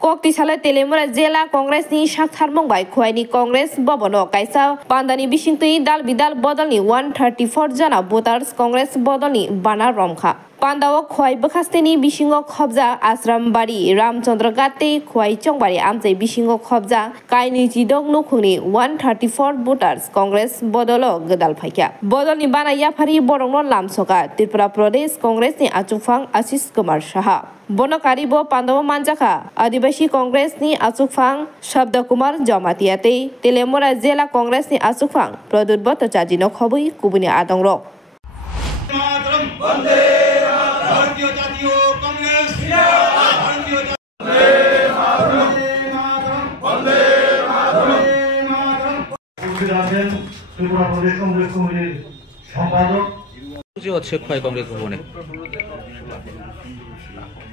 Koktisale Telemura Jela Congress ni Shakhtar Mumbai Khwaini Congress Bobono Kaisa Pandani Bishingtui Dal Bidal Bodolni 134 Jana Voters Congress Bodolni Bana Romkha Pandawa Khwai Bakhasteni Bishingo Khobja Asram Bari Ramchandra Gate Khwai Chongbari Amjai Bishingo Khobja Kaini Jidong Nukhuni 134 Voters Congress Bodolo Gadal Phaikia Bodolni Bana Yapari Borongno Lamsoka Tripura Pradesh Congress ni Achufang Ashish Kumar Saha Bonokaribo Pandawa Manjaka Adivasi Congress ni Achufang Shabda Kumar Jamatiate Telemura Jela Congress ni Achufang Pradut Bhattacharya Khobui Kubuni Adongro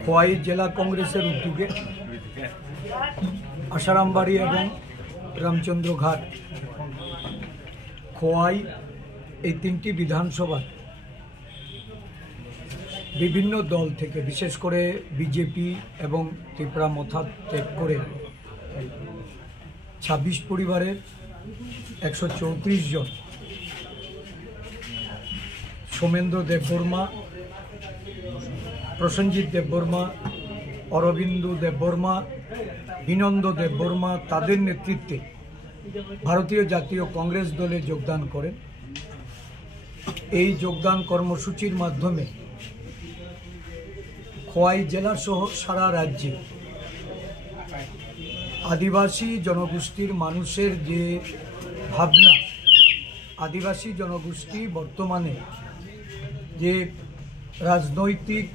Khowai জেলা কংগ্রেসের উদ্যোগে আশারামবাড়ি এবং রামচন্দ্র ঘাট খোয়াই এই তিনটি বিধানসভা বিভিন্ন দল থেকে বিশেষ করে বিজেপি এবং ত্রিপুরা মথা ত্যাগ করে ২৬ পরিবারের ১৩৪ জন সোমেন্দ্র দেববর্মা প্রসেনজিৎ দেববর্মা অরবিন্দু দেববর্মা বিনন্দ দেববর্মা তাদের নেতৃত্বে ভারতীয় জাতীয় কংগ্রেস দলে যোগদান করেন। এই যোগদান কর্মসূচির মাধ্যমে খোয়াই জেলা সহ সারা রাজ্যে আদিবাসী জনগোষ্ঠীর মানুষের যে ভাবনা, আদিবাসী জনগোষ্ঠী বর্তমানে যে রাজনৈতিক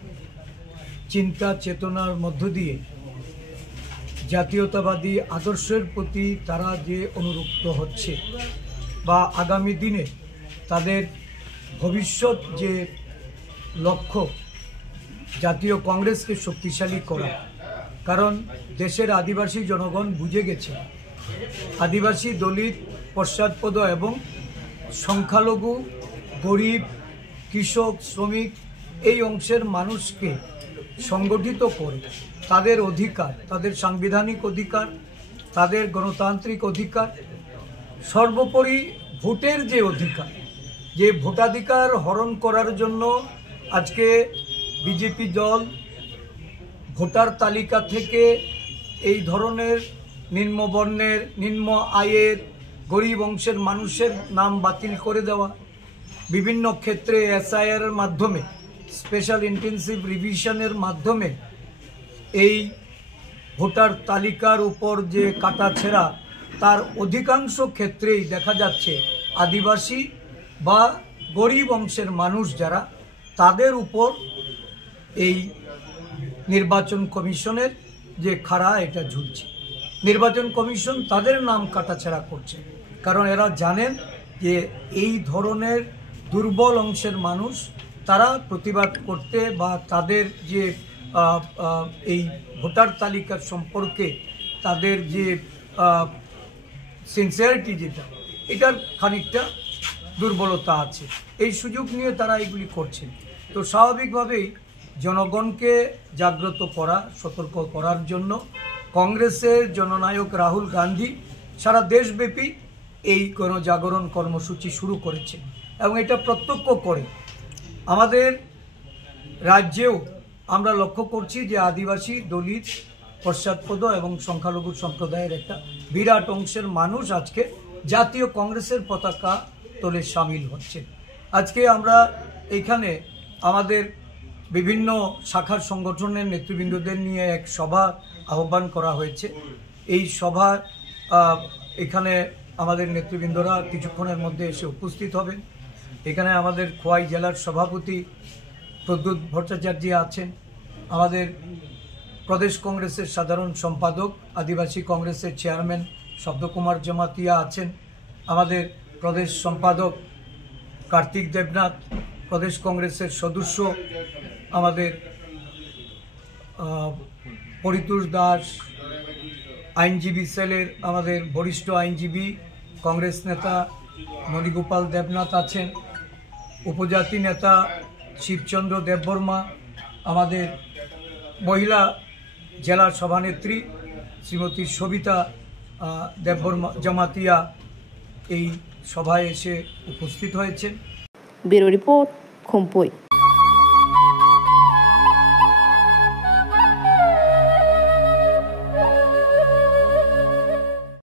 চিন্তা চেতনার মধ্য দিয়ে জাতীয়তাবাদী আদর্শের প্রতি তারা যে অনুরক্ত হচ্ছে বা আগামী দিনে তাদের ভবিষ্যৎ যে লক্ষ্য জাতীয় কংগ্রেসকে শক্তিশালী করা, কারণ দেশের আদিবাসী জনগণ বুঝে গেছে আদিবাসী দলিত পশ্চাৎপদ এবং সংখ্যালঘু গরিব কৃষক শ্রমিক এই অংশের মানুষকে সংগঠিত করে তাদের অধিকার, তাদের সাংবিধানিক অধিকার, তাদের গণতান্ত্রিক অধিকার, সর্বোপরি ভোটের যে অধিকার, যে ভোটাধিকার হরণ করার জন্য আজকে বিজেপি দল ভোটার তালিকা থেকে এই ধরনের নিম্নবর্ণের নিম্ন আয়ের গরিব অংশের মানুষের নাম বাতিল করে দেওয়া, বিভিন্ন ক্ষেত্রে এসআইআর এর মাধ্যমে স্পেশাল ইন্টেনসিভ রিভিশনের মাধ্যমে এই ভোটার তালিকার উপর যে কাটাছেঁড়া, তার অধিকাংশ ক্ষেত্রেই দেখা যাচ্ছে আদিবাসী বা গরিব অংশের মানুষ যারা তাদের উপর এই নির্বাচন কমিশনের যে খাড়া এটা ঝুলছে। নির্বাচন কমিশন তাদের নাম কাটাছেঁড়া করছে, কারণ এরা জানেন যে এই ধরনের দুর্বল অংশের মানুষ তারা প্রতিবাদ করতে বা তাদের যে এই ভোটার তালিকার সম্পর্কে তাদের যে সিনসিয়ারিটি যেটা, এটার খানিকটা দুর্বলতা আছে। এই সুযোগ নিয়ে তারা এগুলি করছে। তো স্বাভাবিকভাবেই জনগণকে জাগ্রত করা, সতর্ক করার জন্য কংগ্রেসের জননায়ক রাহুল গান্ধী সারা দেশব্যাপী এই গণজাগরণ কর্মসূচি শুরু করেছে এবং এটা প্রত্যক্ষ করে আমাদের রাজ্যেও আমরা লক্ষ্য করছি যে আদিবাসী দলিত পশ্চাৎপদ এবং সংখ্যালঘু সম্প্রদায়ের একটা বিরাট অংশের মানুষ আজকে জাতীয় কংগ্রেসের পতাকা তোলে সামিল হচ্ছে। আজকে আমরা এখানে আমাদের বিভিন্ন শাখার সংগঠনের নেতৃবৃন্দদের নিয়ে এক সভা আহ্বান করা হয়েছে। এই সভা এখানে আমাদের নেতৃবৃন্দরা কিছুক্ষণের মধ্যে এসে উপস্থিত হবেন। এখানে আমাদের খোয়াই জেলার সভাপতি প্রদ্যুৎ ভট্টাচার্য আছেন, আমাদের প্রদেশ কংগ্রেসের সাধারণ সম্পাদক আদিবাসী কংগ্রেসের চেয়ারম্যান শব্দকুমার জমাতিয়া আছেন, আমাদের প্রদেশ সম্পাদক কার্তিক দেবনাথ, প্রদেশ কংগ্রেসের সদস্য আমাদের পরিতোষ দাস, আইনজীবী সেলের আমাদের বরিষ্ঠ আইনজীবী কংগ্রেস নেতা মণিগোপাল দেবনাথ আছেন, উপজাতি নেতা শিবচন্দ্র দেববর্মা, আমাদের মহিলা জেলা সভানেত্রী শ্রীমতী সবিতা দেববর্মা জামাতিয়া এই সভায় এসে উপস্থিত হয়েছেন। Bureau report, খুমপুই।